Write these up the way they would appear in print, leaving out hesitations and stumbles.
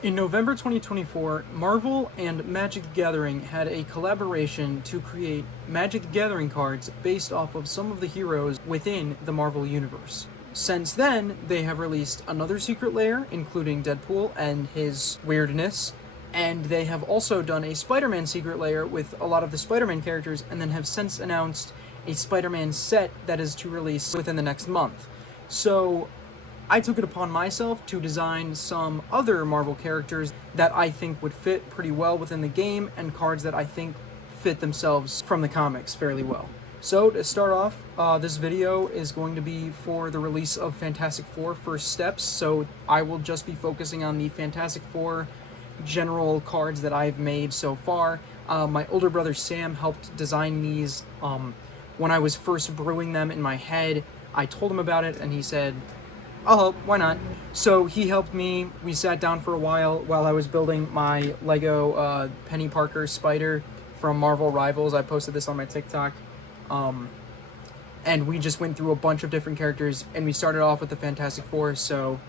In November 2024, Marvel and Magic the Gathering had a collaboration to create Magic the Gathering cards based off of some of the heroes within the Marvel Universe. Since then, they have released another secret layer, including Deadpool and his weirdness, and they have also done a Spider-Man secret layer with a lot of the Spider-Man characters, and then have since announced a Spider-Man set that is to release within the next month. So I took it upon myself to design some other Marvel characters that I think would fit pretty well within the game, and cards that I think fit themselves from the comics fairly well. So to start off, this video is going to be for the release of Fantastic Four First Steps, so I will just be focusing on the Fantastic Four general cards that I've made so far. My older brother Sam helped design these when I was first brewing them in my head. I told him about it and he said, "Oh, why not?" So he helped me. We sat down for a while I was building my Lego Penny Parker Spider from Marvel Rivals. I posted this on my TikTok. And we just went through a bunch of different characters, and we started off with the Fantastic Four, so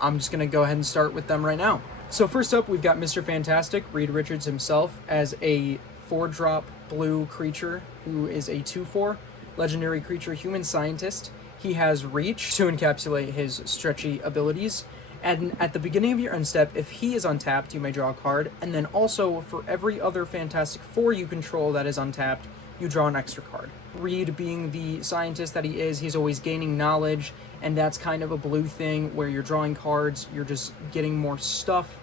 I'm just going to go ahead and start with them right now. So first up, we've got Mr. Fantastic, Reed Richards himself, as a 4-drop blue creature who is a 2/4 legendary creature human scientist. He has reach to encapsulate his stretchy abilities, and at the beginning of your end step, if he is untapped, you may draw a card, and then also for every other Fantastic Four you control that is untapped, you draw an extra card. Reed, being the scientist that he is, he's always gaining knowledge, and that's kind of a blue thing where you're drawing cards, you're just getting more stuff.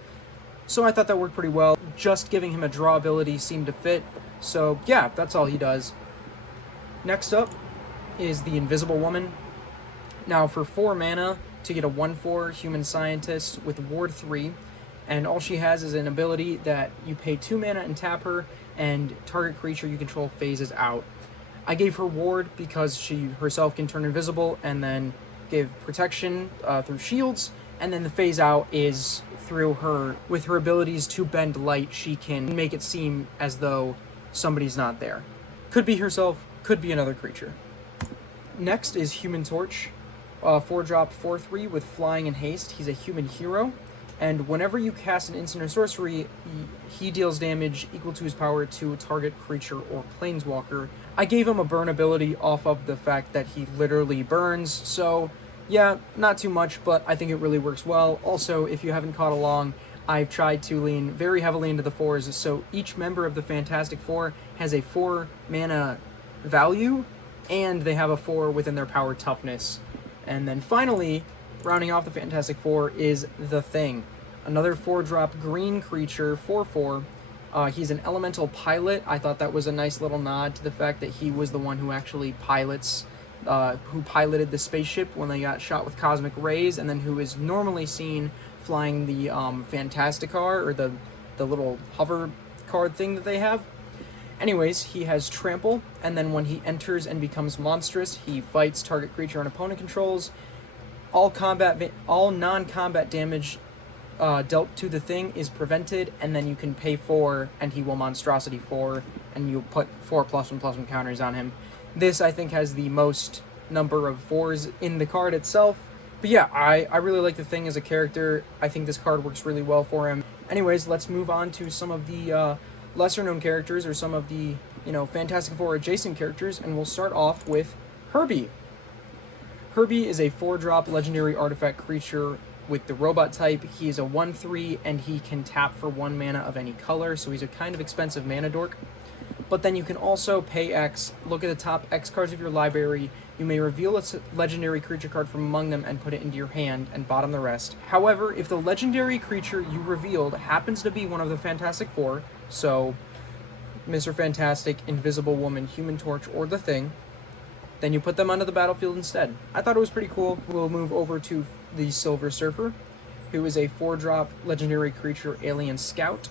So I thought that worked pretty well. Just giving him a draw ability seemed to fit, so yeah, that's all he does. Next up is the Invisible Woman. Now for 4 mana to get a 1/4 human scientist with Ward 3, and all she has is an ability that you pay 2 mana and tap her, and target creature you control phases out. I gave her Ward because she herself can turn invisible, and then give protection through shields, and then the phase out is through her, with her abilities to bend light, she can make it seem as though somebody's not there. Could be herself, could be another creature. Next is Human Torch. 4-drop 4/3 with flying and haste. He's a human hero, and whenever you cast an instant or sorcery, he deals damage equal to his power to a target creature or planeswalker. I gave him a burn ability off of the fact that he literally burns, so yeah, not too much, but I think it really works well. Also, if you haven't caught along, I've tried to lean very heavily into the 4s, so each member of the Fantastic Four has a 4 mana value, and they have a 4 within their power toughness. And then finally, rounding off the Fantastic Four is the Thing. Another 4-drop green creature, 4/4. He's an elemental pilot. I thought that was a nice little nod to the fact that he was the one who actually who piloted the spaceship when they got shot with cosmic rays, and then who is normally seen flying the Fantasticar, or the little hover card thing that they have. Anyways, he has Trample, and then when he enters and becomes monstrous, he fights target creature and opponent controls. All non-combat damage dealt to the Thing is prevented, and then you can pay 4, and he will monstrosity 4, and you put 4 +1/+1 counters on him. This, I think, has the most number of 4s in the card itself. But yeah, I really like the Thing as a character. I think this card works really well for him. Anyways, let's move on to some of the lesser known characters, or some of the, Fantastic Four adjacent characters, and we'll start off with Herbie. Herbie is a 4-drop legendary artifact creature with the robot type. He is a 1/3, and he can tap for 1 mana of any color, so he's a kind of expensive mana dork. But then you can also pay X, look at the top X cards of your library, you may reveal a legendary creature card from among them and put it into your hand, and bottom the rest. However, if the legendary creature you revealed happens to be one of the Fantastic Four, so Mr. Fantastic, Invisible Woman, Human Torch, or the Thing, then you put them onto the battlefield instead. I thought it was pretty cool. We'll move over to the Silver Surfer, who is a 4-drop legendary creature alien scout.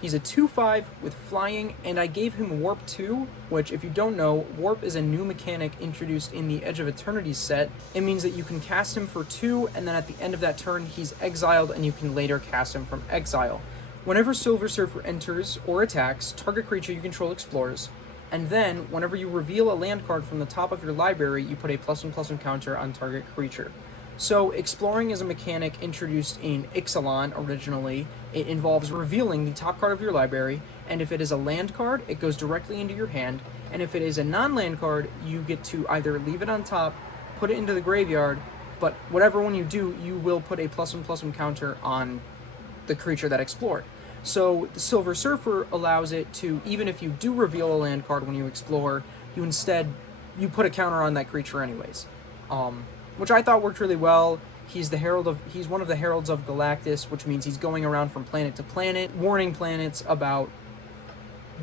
He's a 2/5 with flying, and I gave him Warp 2, which, if you don't know, Warp is a new mechanic introduced in the Edge of Eternity set. It means that you can cast him for 2, and then at the end of that turn, he's exiled, and you can later cast him from exile. Whenever Silver Surfer enters or attacks, target creature you control explores, and then whenever you reveal a land card from the top of your library, you put a +1/+1 counter on target creature. So, exploring is a mechanic introduced in Ixalan originally. It involves revealing the top card of your library, and if it is a land card, it goes directly into your hand, and if it is a non-land card, you get to either leave it on top, put it into the graveyard, but whatever one you do, you will put a +1/+1 counter on the creature that explored. So the Silver Surfer allows it to, even if you do reveal a land card when you explore, you put a counter on that creature anyways, which I thought worked really well. He's one of the heralds of Galactus, which means he's going around from planet to planet, warning planets about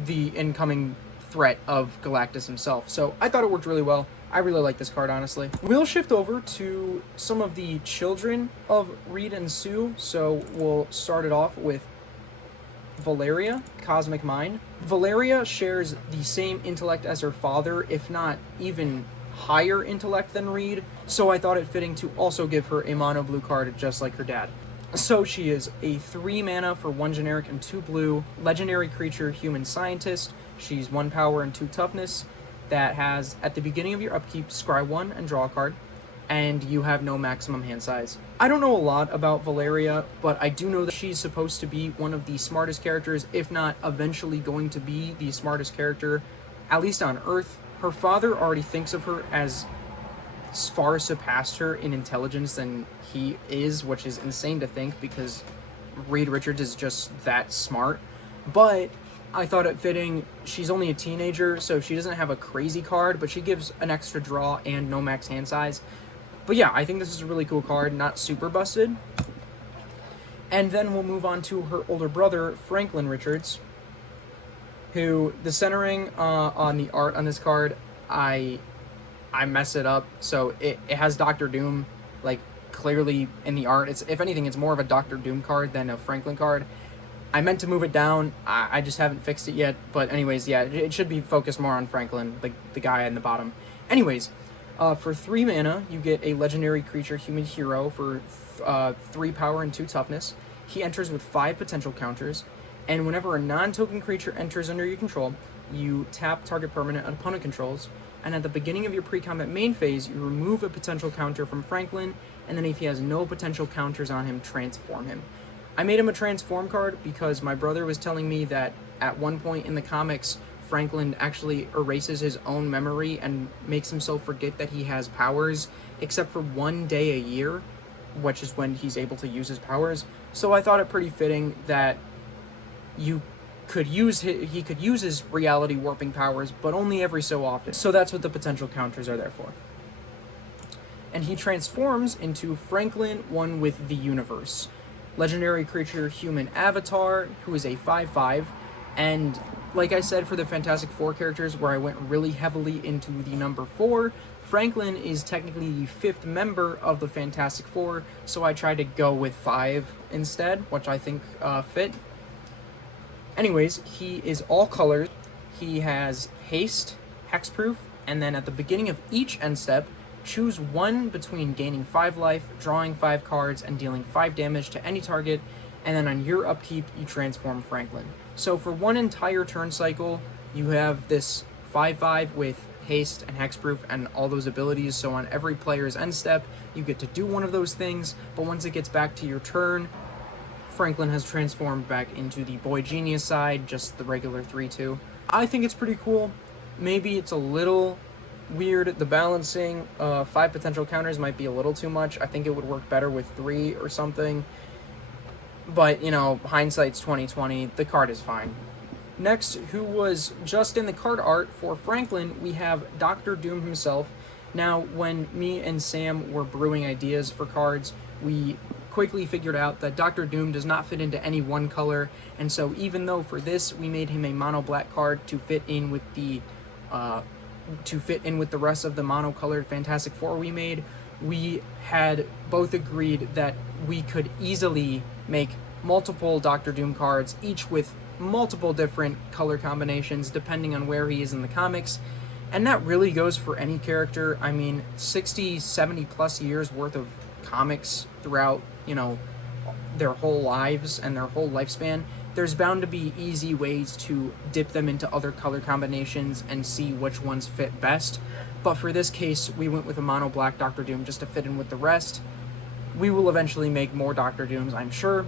the incoming threat of Galactus himself. So I thought it worked really well. I really like this card, honestly. We'll shift over to some of the children of Reed and Sue. So we'll start it off with Valeria, Cosmic Mind. Valeria shares the same intellect as her father, if not even higher intellect than Reed, so I thought it fitting to also give her a mono blue card just like her dad. So she is a 3 mana for 1 generic and 2 blue, legendary creature, human scientist. She's 1 power and 2 toughness that has, at the beginning of your upkeep, scry 1 and draw a card, and you have no maximum hand size. I don't know a lot about Valeria, but I do know that she's supposed to be one of the smartest characters, if not eventually going to be the smartest character, at least on Earth. Her father already thinks of her as far surpassed her in intelligence than he is, which is insane to think because Reed Richards is just that smart. But I thought it fitting. She's only a teenager, so she doesn't have a crazy card, but she gives an extra draw and no max hand size. But yeah, I think this is a really cool card, not super busted. And then we'll move on to her older brother, Franklin Richards, who, the centering on the art on this card, I mess it up. So it has Doctor Doom, like, clearly in the art. If anything, it's more of a Doctor Doom card than a Franklin card. I meant to move it down. I just haven't fixed it yet. But anyways, yeah, it should be focused more on Franklin, the guy in the bottom. Anyways, for 3 mana, you get a legendary creature, human hero, for 3 power and 2 toughness. He enters with 5 potential counters, and whenever a non-token creature enters under your control, you tap target permanent an opponent controls, and at the beginning of your pre-combat main phase, you remove a potential counter from Franklin, and then if he has no potential counters on him, transform him. I made him a transform card because my brother was telling me that at one point in the comics, Franklin actually erases his own memory and makes himself forget that he has powers, except for 1 day a year, which is when he's able to use his powers. So I thought it pretty fitting that he could use his reality warping powers, but only every so often. So that's what the potential counters are there for. And he transforms into Franklin, one with the universe. Legendary creature, human avatar, who is a 5/5, and like I said for the Fantastic Four characters, where I went really heavily into the number 4, Franklin is technically the 5th member of the Fantastic Four, so I tried to go with 5 instead, which I think fit. Anyways, he is all colors. He has haste, hexproof, and then at the beginning of each end step, choose one between gaining 5 life, drawing 5 cards, and dealing 5 damage to any target, and then on your upkeep, you transform Franklin. So for one entire turn cycle, you have this 5/5 with haste and hexproof and all those abilities, so on every player's end step, you get to do one of those things, but once it gets back to your turn, Franklin has transformed back into the Boy Genius side, just the regular 3/2. I think it's pretty cool. Maybe it's a little weird, the balancing. 5 potential counters might be a little too much. I think it would work better with 3 or something. But, you know, hindsight's 20/20. The card is fine. Next, who was just in the card art for Franklin, we have Dr. Doom himself. Now, when me and Sam were brewing ideas for cards, we quickly figured out that Dr. Doom does not fit into any one color, and so even though for this we made him a mono black card to fit in with the rest of the mono-colored Fantastic Four we made, we had both agreed that we could easily make multiple Dr. Doom cards, each with multiple different color combinations depending on where he is in the comics. And that really goes for any character. I mean, 60, 70 plus years worth of comics throughout, you know, their whole lives and their whole lifespan. There's bound to be easy ways to dip them into other color combinations and see which ones fit best. But for this case, we went with a mono black Dr. Doom just to fit in with the rest. We will eventually make more Doctor Dooms, I'm sure.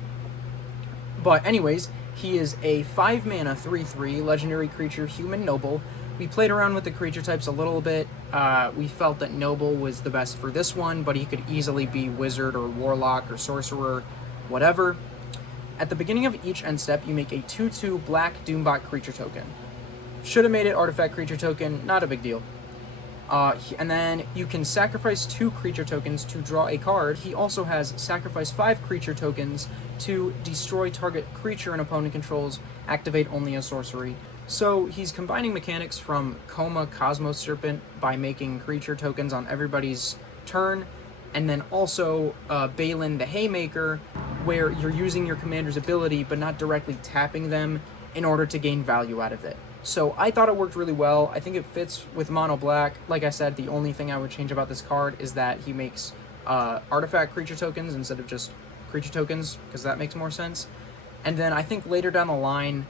But anyways, he is a 5-mana 3/3 legendary creature, human noble. We played around with the creature types a little bit. We felt that noble was the best for this one, but he could easily be wizard or warlock or sorcerer, whatever. At the beginning of each end step, you make a 2/2 black Doombot creature token. Should have made it artifact creature token, not a big deal. And then you can sacrifice 2 creature tokens to draw a card. He also has sacrifice 5 creature tokens to destroy target creature an opponent controls, activate only a sorcery. So he's combining mechanics from Coma Cosmos Serpent by making creature tokens on everybody's turn, and then also Balin the Haymaker, where you're using your commander's ability but not directly tapping them in order to gain value out of it. So I thought it worked really well. I think it fits with mono black. Like I said, the only thing I would change about this card is that he makes artifact creature tokens instead of just creature tokens, because that makes more sense. And then I think later down the line,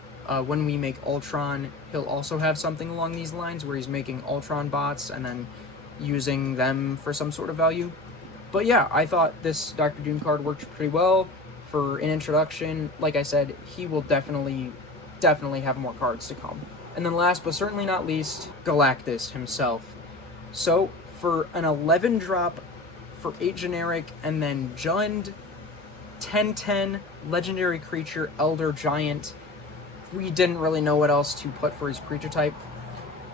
when we make Ultron, he'll also have something along these lines where he's making Ultron bots and then using them for some sort of value. But yeah, I thought this Doctor Doom card worked pretty well for an introduction. Like I said, he will definitely have more cards to come. And then last but certainly not least, Galactus himself. So for an 11 drop for 8 generic and then Jund, 10/10 legendary creature, Elder Giant, we didn't really know what else to put for his creature type.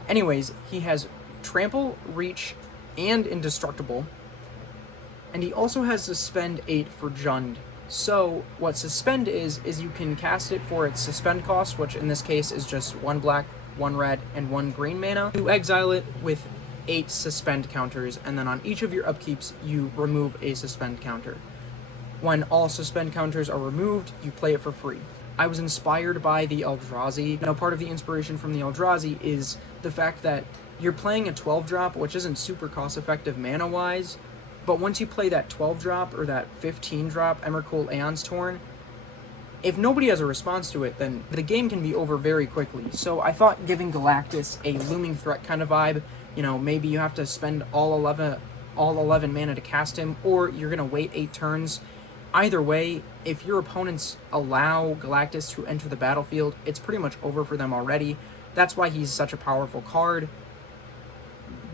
Anyways, he has Trample, Reach, and Indestructible. And he also has Suspend 8 for Jund. So what Suspend is you can cast it for its Suspend cost, which in this case is just 1 black, 1 red, and 1 green mana. You exile it with 8 Suspend counters, and then on each of your upkeeps, you remove a Suspend counter. When all Suspend counters are removed, you play it for free. I was inspired by the Eldrazi. Now, part of the inspiration from the Eldrazi is the fact that you're playing a 12 drop, which isn't super cost effective mana-wise, but once you play that 12 drop or that 15 drop Emrakul Aeon's Torn, if nobody has a response to it, then the game can be over very quickly. So I thought giving Galactus a looming threat kind of vibe, you know, maybe you have to spend all 11 mana to cast him, or you're gonna wait 8 turns. Either way, if your opponents allow Galactus to enter the battlefield, it's pretty much over for them already. That's why he's such a powerful card.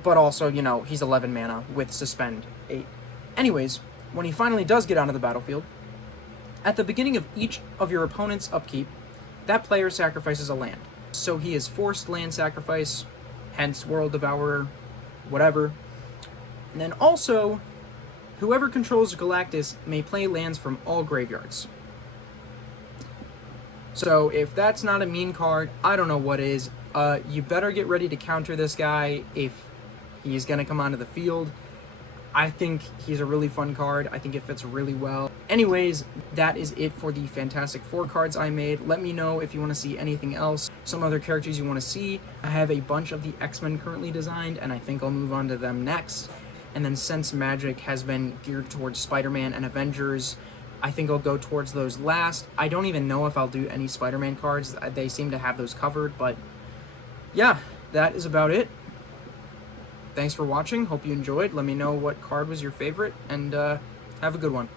But also, you know, he's 11 mana with Suspend 8. Anyways, when he finally does get onto the battlefield, at the beginning of each of your opponent's upkeep, that player sacrifices a land. So he is forced land sacrifice, hence World Devourer, whatever. And then also, whoever controls Galactus may play lands from all graveyards. So if that's not a mean card, I don't know what is. You better get ready to counter this guy if he's going to come onto the field. I think he's a really fun card. I think it fits really well. Anyways, that is it for the Fantastic Four cards I made. Let me know if you want to see anything else, some other characters you want to see. I have a bunch of the X-Men currently designed, and I think I'll move on to them next. And then since Magic has been geared towards Spider-Man and Avengers, I think I'll go towards those last. I don't even know if I'll do any Spider-Man cards. They seem to have those covered, but yeah, that is about it. Thanks for watching. Hope you enjoyed. Let me know what card was your favorite, and have a good one.